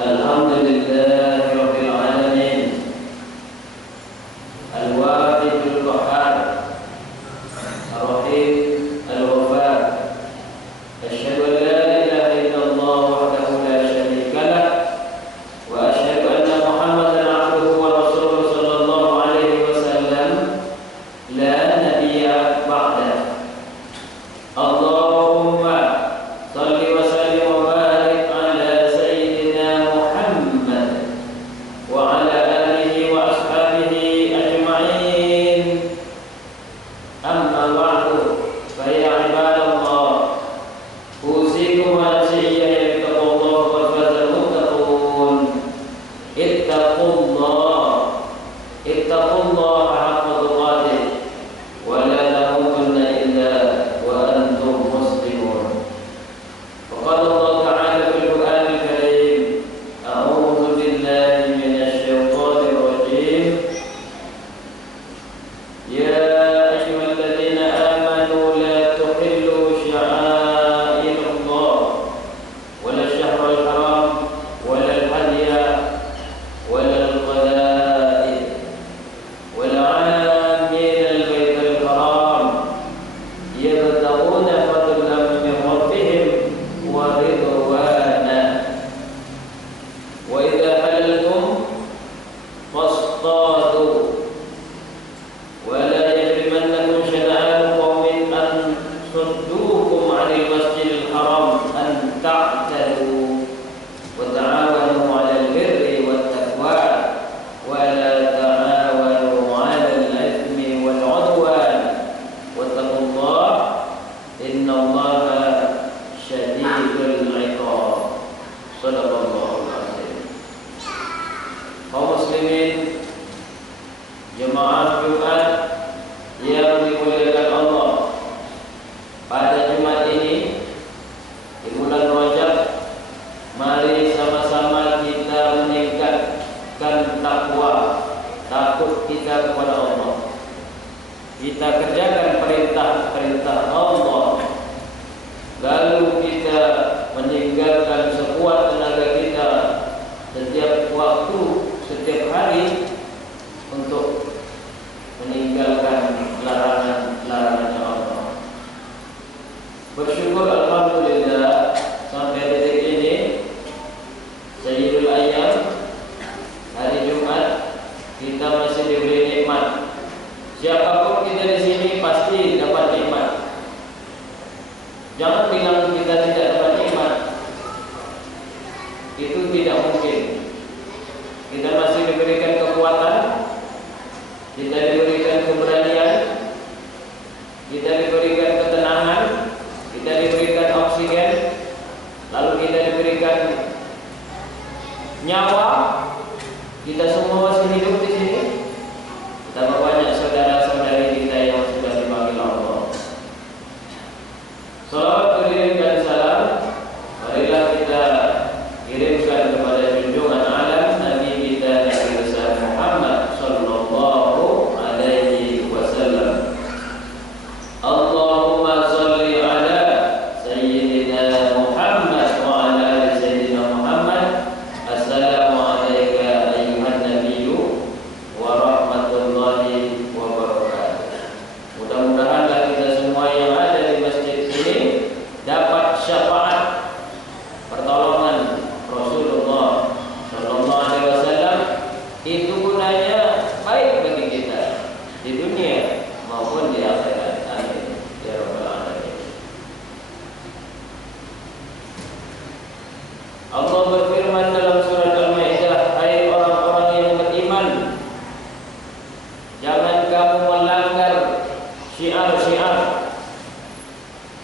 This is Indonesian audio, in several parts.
Alhamdulillahirabbil alamin. Al-Wahidul Qahhar, Ar-Rahim, Al-Ghafar. Asyhadu an la ilaha illallah wahdahu la syarika lah wa asyhadu anna Muhammadan 'abduhu wa rasuluhu sallallahu alaihi wasallam la nabiyya ba'da. Allahumma shalli wa sallim wa barik ala sayyidina Muhammad wa ala alihi wa ashabihi ajma'in. Amma ba'du, fa ya ibadallah, usikum wa nasiya bittaqwallah wa fazal muttaqun. Ittaqullah haqqa tuqatih wa la tamutunna illa wa antum muslimun. وقال الله تعالى في القرآن الكريم: أعوذ بالله من الشيطان الرجيم. يا أيها الذين آمنوا لا تحلوا شعائر الله ولا الشهر الحرام ولا الهدي ولا القلائد ولا عامين البيت الحرام يبتغون فضلا من ربهم ورضوانا وإذا حللتم فاصطادوا ولا يجرمنكم شنآن قوم أن صدوكم عن المسجد الحرام أن تعتدوا وتعاونوا على البر والتقوى ولا تعاونوا على الإثم والعدوان واتقوا الله إن الله شديد العقاب. Shadaqallahul azim. Kaum muslimin, jemaah Jumat yang dimuliakan Allah, pada Jumat ini di bulan Rajab, mari sama-sama kita meningkatkan takwa, takut kita kepada Allah. Kita kerjakan perintah-perintah Allah, lalu kita meninggalkan sekuat tenaga kita setiap waktu, setiap hari untuk meninggalkan larangan-larangan Allah. Bersyukur alhamdulillah sampai detik ini Sayyidul Ayyam, hari Jumat, kita masih diberi nikmat. Siapapun kita di sini pasti dapat nikmat. Jangan bilang kita tidak dapat nikmat. Itu tidak mungkin. Kita masih diberikan kekuatan, kita diberikan keberanian, kita diberikan ketenangan, kita diberikan oksigen, lalu kita diberikan nyawa. Kita semua masih hidup di sini. Betapa banyak saudara-saudari kita yang sudah dipanggil Allah. Salawat beriring dan salam marilah kita kirimkan kepada junjungan alam Nabi kita Nabi besar Muhammad sallallahu alaihi wasallam. Allahumma shalli ala sayyidina Muhammad wa ala ali sayyidina Muhammad. Assalamu alayka ayyuhan nabiyyu wa rahmatullahi wa barakatuh. Mudah-mudahanlah kita semua yang ada di masjid ini dapat syafaat pertolongan Rasulullah sallallahu alaihi wasallam. Itu gunanya baik bagi kita di dunia maupun di akhirat. Amin ya rabbal alamin. Allah berfirman dalam surat Al-Maidah, hai orang-orang yang beriman, jangan kamu melanggar syiar-syiar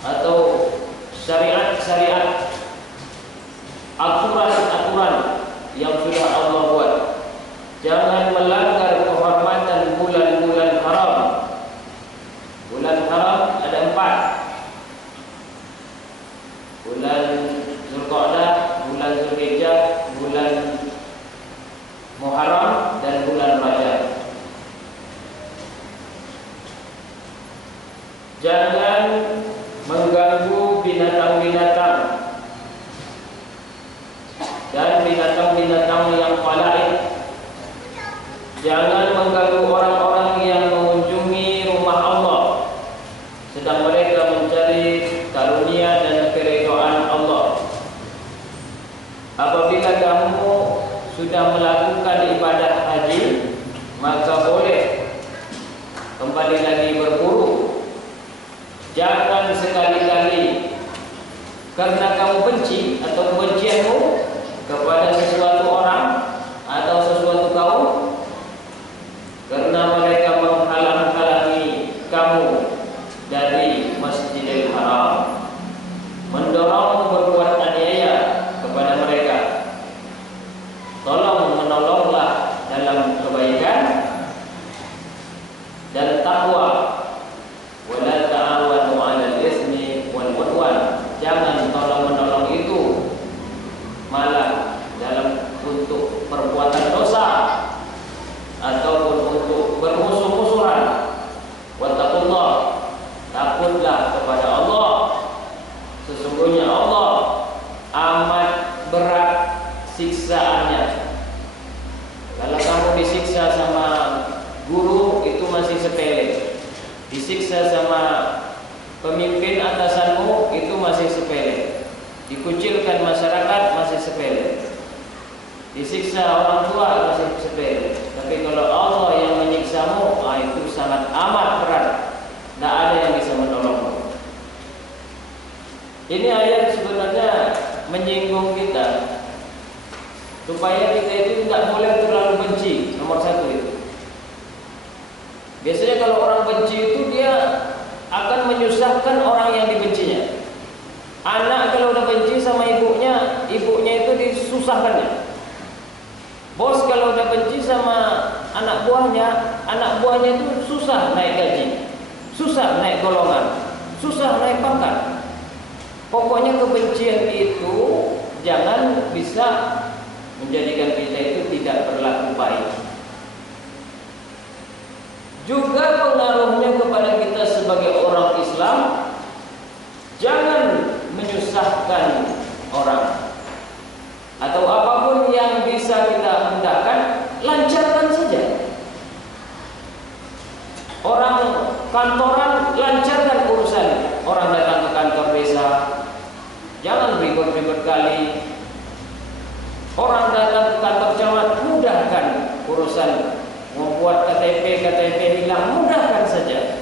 atau syariat-syariat, aturan-aturan yang sudah Allah buat. Jangan melanggar kehormatan bulan-bulan haram. Bulan haram ada 4. Bulan Zulqa'dah, bulan Zulhijjah, bulan Muharram, dan bulan Rajab. Jangan mengganggu binatang-binatang dan binatang Jangan mengganggu orang-orang yang mengunjungi rumah Allah sedang mereka mencari karunia dan keridhaan Allah. Apabila kamu sudah melakukan ibadah haji, maka boleh kembali lagi berburu. Jangan sekali-kali karena kamu benci atau kebencianmu kepada sesuatu orang atau sesuatu kaum, karena mereka menghalang-halangi kamu dari Masjidil Haram, mendorongmu berbuat aniaya kepada mereka. Tolong menolonglah dalam kebaikan dan takwa. Wala ta'awanu 'alal itsmi wal 'udwan. Jangan tolong-menolong itu malah dalam untuk perbuatan dosa ataupun untuk bermusuh-musuhan. Wattaqullah, takutlah kepada Allah. Sesungguhnya Allah amat berat siksaannya. Kalau kamu disiksa sama guru itu masih sepele, disiksa sama pemimpin atasanmu itu masih sepele, dikucilkan masyarakat masih sepele, disiksa orang tua masih sepele. Tapi kalau Allah yang menyiksamu, itu sangat amat berat. Tidak ada yang bisa menolongmu. Ini ayat sebenarnya menyinggung kita supaya kita itu tidak boleh terlalu benci. Nomor satu itu. Biasanya kalau orang benci itu dia akan menyusahkan orang yang dibencinya. Anak kalau udah benci sama ibunya itu disusahkannya. Bos kalau udah benci sama anak buahnya itu susah naik gaji, susah naik golongan, susah naik pangkat. Pokoknya kebencian itu jangan bisa menjadikan kita itu tidak berlaku baik. Juga pengaruhnya kepada kita sebagai orang Islam, jangan menyusahkan orang. Atau apapun yang bisa kita hendakkan, lancarkan saja. Orang kantoran, lancarkan urusan. Orang datang ke kantor desa, jangan ribet-ribet kali. Orang datang ke kantor camat, mudahkan urusan. Membuat KTP hilang, mudahkan saja.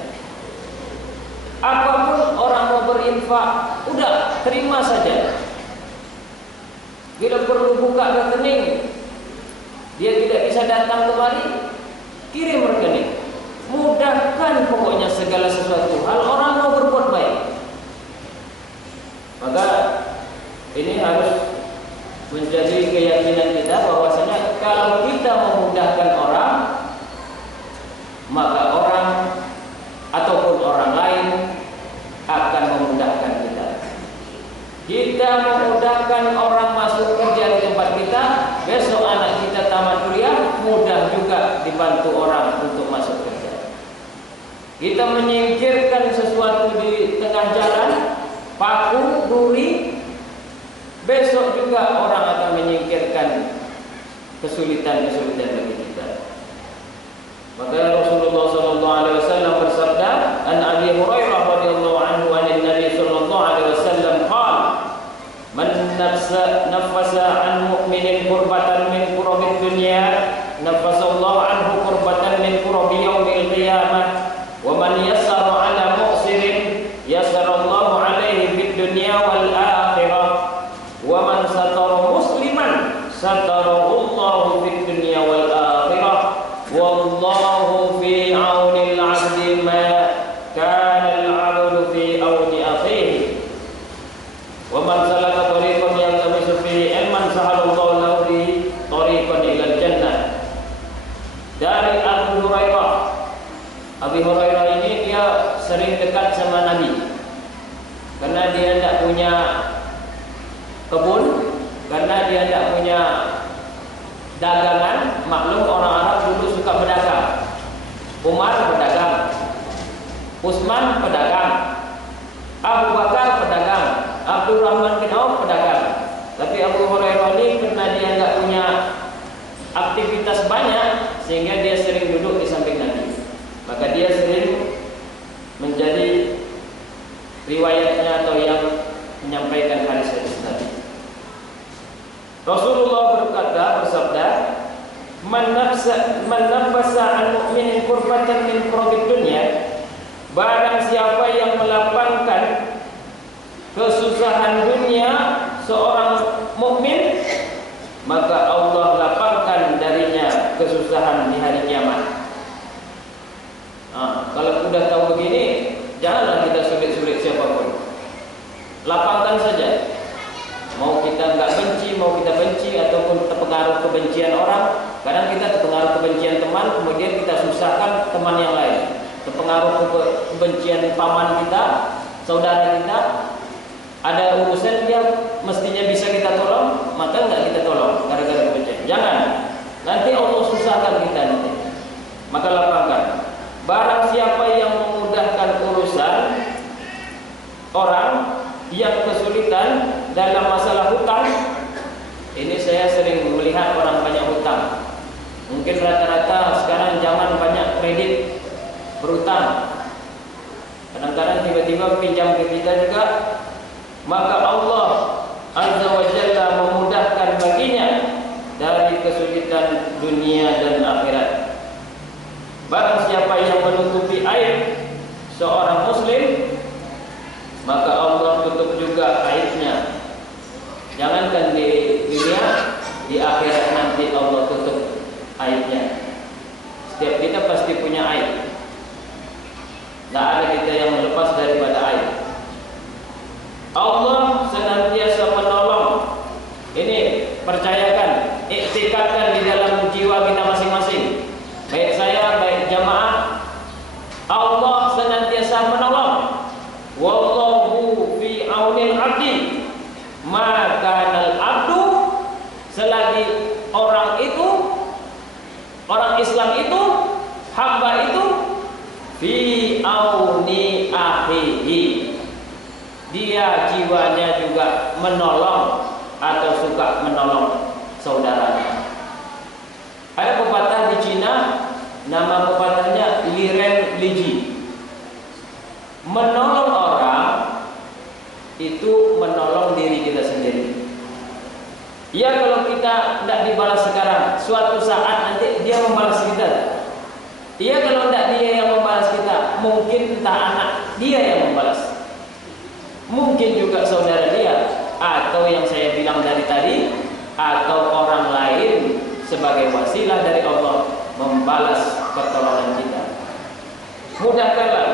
Apapun orang mau berinfak, udah terima saja. Bila perlu buka rekening, dia tidak bisa datang kemari, kirim rekening. Mudahkan pokoknya segala sesuatu hal orang mau berbuat baik. Maka ini harus menjadi keyakinan kita bahwasanya kalau kita memudahkan orang, maka orang ataupun orang lain akan memudahkan kita. Kita memudahkan orang masuk kerja di tempat kita, besok anak kita tamat kuliah, mudah juga dibantu orang untuk masuk kerja. Kita menyingkirkan sesuatu di tengah jalan, paku, duri, besok juga orang akan menyingkirkan kesulitan-kesulitan bagi kita. Maka Rasulullah SAW bersabda, an Abi Hurairah radhiyallahu anhu an Nabi sallallahu alaihi wasallam qala, man nafasa an mu'minin kurbatan min kurabil dunya, nafasallahu anhu kurbatan min kurabi yaumil qiyamah, wa man yassara ala mu'sirin yassarallahu alaihi fid dunya wal akhirah, wa man satara musliman satarahu Allahu fid dunya wal akhirah, wallahu fi auni al-'abdi ma kana al-'abdu fi auni akhihi, wa man salaka tariqan yaltamisu fihi ilman sahalallahu lahu bihi tariqan ila al-jannah. Dari Abu Hurairah ini dia sering dekat sama Nabi karena dia tidak punya kebun, karena dia tidak punya dagangan. Maklum orang Arab dulu suka berdagang. Umar pedagang, Utsman pedagang, Abu Bakar pedagang, Abdurrahman bin Auf pedagang. Tapi Abu Hurairah ini karena dia tidak punya aktivitas banyak, sehingga dia nafasa an mu'minin kurbatan min kurabid dunya, barang siapa yang melapangkan kesusahan dunia seorang mukmin, maka Allah lapangkan darinya kesusahan di hari kiamat. Kalau sudah tahu begini, janganlah kita sulit-sulit siapapun. Lapangkan saja. Mau kita nggak benci, mau kita benci, ataupun terpengaruh kebencian orang. Kadang kita terpengaruh kebencian teman, kemudian kita susahkan teman yang lain. Terpengaruh kebencian paman kita, saudara kita, ada urusan dia mestinya bisa kita tolong, maka nggak kita tolong gara-gara kebencian. Jangan, nanti Allah susahkan kita nanti. Maka lapangkan. Barang siapa yang memudahkan urusan orang yang kesulitan dalam masalah hutang, ini saya sering melihat orang banyak hutang. Mungkin rata-rata sekarang zaman banyak kredit berhutang. Kadang-kadang tiba-tiba pinjam ke kita juga, maka Allah Azza wa Jalla memudahkan baginya dari kesulitan dunia dan akhirat. Barang siapa yang menutupi aib seorang muslim, maka Allah tutup juga aibnya. Jangankan di dunia, di akhirat nanti Allah tutup aibnya. Setiap kita pasti punya aib. Tidak ada kita yang lepas daripada aib. Allah senantiasa menolong. Ini percayakan, iktikadkan di dalam jiwa kita masing-masing. Baik saya, baik jamaah, Allah senantiasa menolong. Wallahu fi aunil abdi, maka al-abdu, selagi orang itu, orang Islam itu, hamba itu, fi auni akhihi, dia jiwanya juga menolong atau suka menolong saudaranya. Ada pepatah di Cina, nama pepatahnya Liren Liji. Menolong orang itu menolong diri kita sendiri. Ya, kalau kita tidak dibalas sekarang, suatu saat nanti dia membalas kita. Iya, kalau tidak dia yang membalas kita, mungkin entah anak dia yang membalas, mungkin juga saudara dia, atau yang saya bilang dari tadi, atau orang lain sebagai wasilah dari Allah membalas pertolongan kita. Mudahkanlah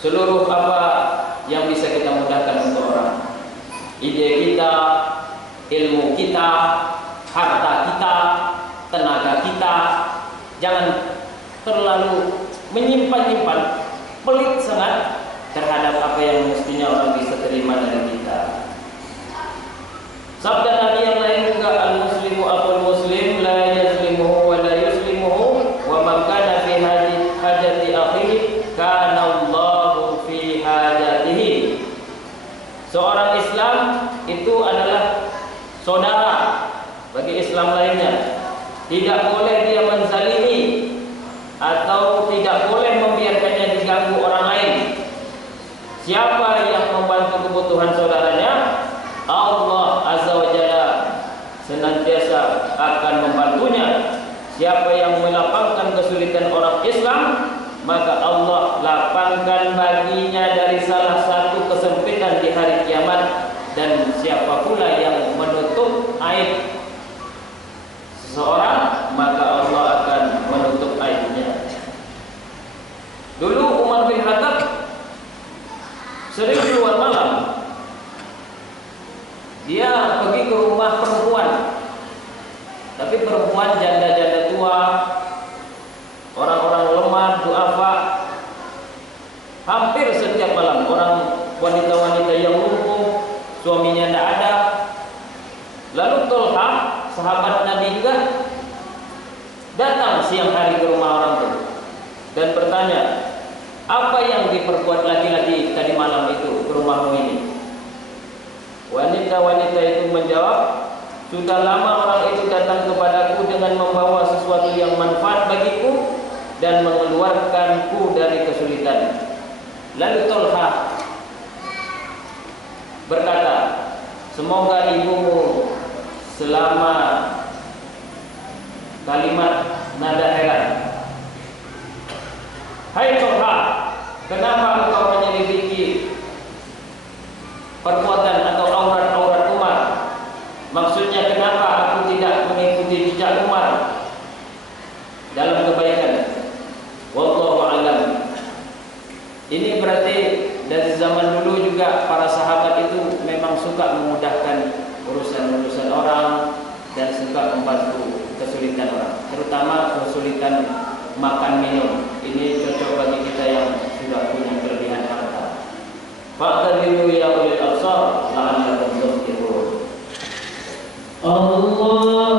seluruh apa yang bisa kita mudahkan untuk orang. Ide kita, ilmu kita, harta kita, tenaga kita. Jangan terlalu menyimpan-nyimpan, pelit sangat terhadap apa yang mestinya orang bisa terima dari kita. Sabda Nabi yang lain juga, al-muslimu aqul muslim la yazlimuhu wa la yuslimuhu wa man kana fi hajati akhihi kana Allahu fi hajatihi. Seorang Islam itu adalah saudara bagi Islam lainnya. Tidak boleh dia menzalimi atau tidak boleh membiarkannya diganggu orang lain. Siapa yang membantu kebutuhan saudaranya, Allah Azza wa Jalla senantiasa akan membantunya. Siapa yang melapangkan kesulitan orang Islam, maka Allah lapangkan baginya dari salah satu kesempitan di hari kiamat. Dan siapa pula yang menutup aib seseorang, maka Allah akan menutup aibnya. Dulu Umar bin Khattab sering keluar malam. Dia pergi ke rumah perempuan, tapi perempuan janda-janda tua, orang-orang lemah, duafa. Hampir setiap malam orang wanita-wanita yang lumpuh, suaminya tidak ada. Lalu Tolha, sahabat Nabi juga, datang siang hari ke rumah orang itu dan bertanya, apa yang diperbuat laki-laki tadi malam itu ke rumahmu ini? Wanita-wanita itu menjawab, sudah lama orang itu datang kepadaku dengan membawa sesuatu yang manfaat bagiku dan mengeluarkanku dari kesulitan. Lalu Tolha berkata, semoga ibumu selama kalimat nada heran. Hai Tolha, kenapa engkau menyelidiki perbuatan atau aurat-aurat Umar? Maksudnya kenapa aku tidak mengikuti jejak Umar dalam kebaikan? Wallahu a'lam. Ini berarti dari zaman dulu juga para sahabat itu memang suka memudahkan urusan-urusan orang dan suka membantu kesulitan orang, terutama kesulitan makan minum. Ini cocok bagi kita yang sudah punya kelebihan harta. Fa'tadilu ya ulil absar la'allakum tuflihun. Allah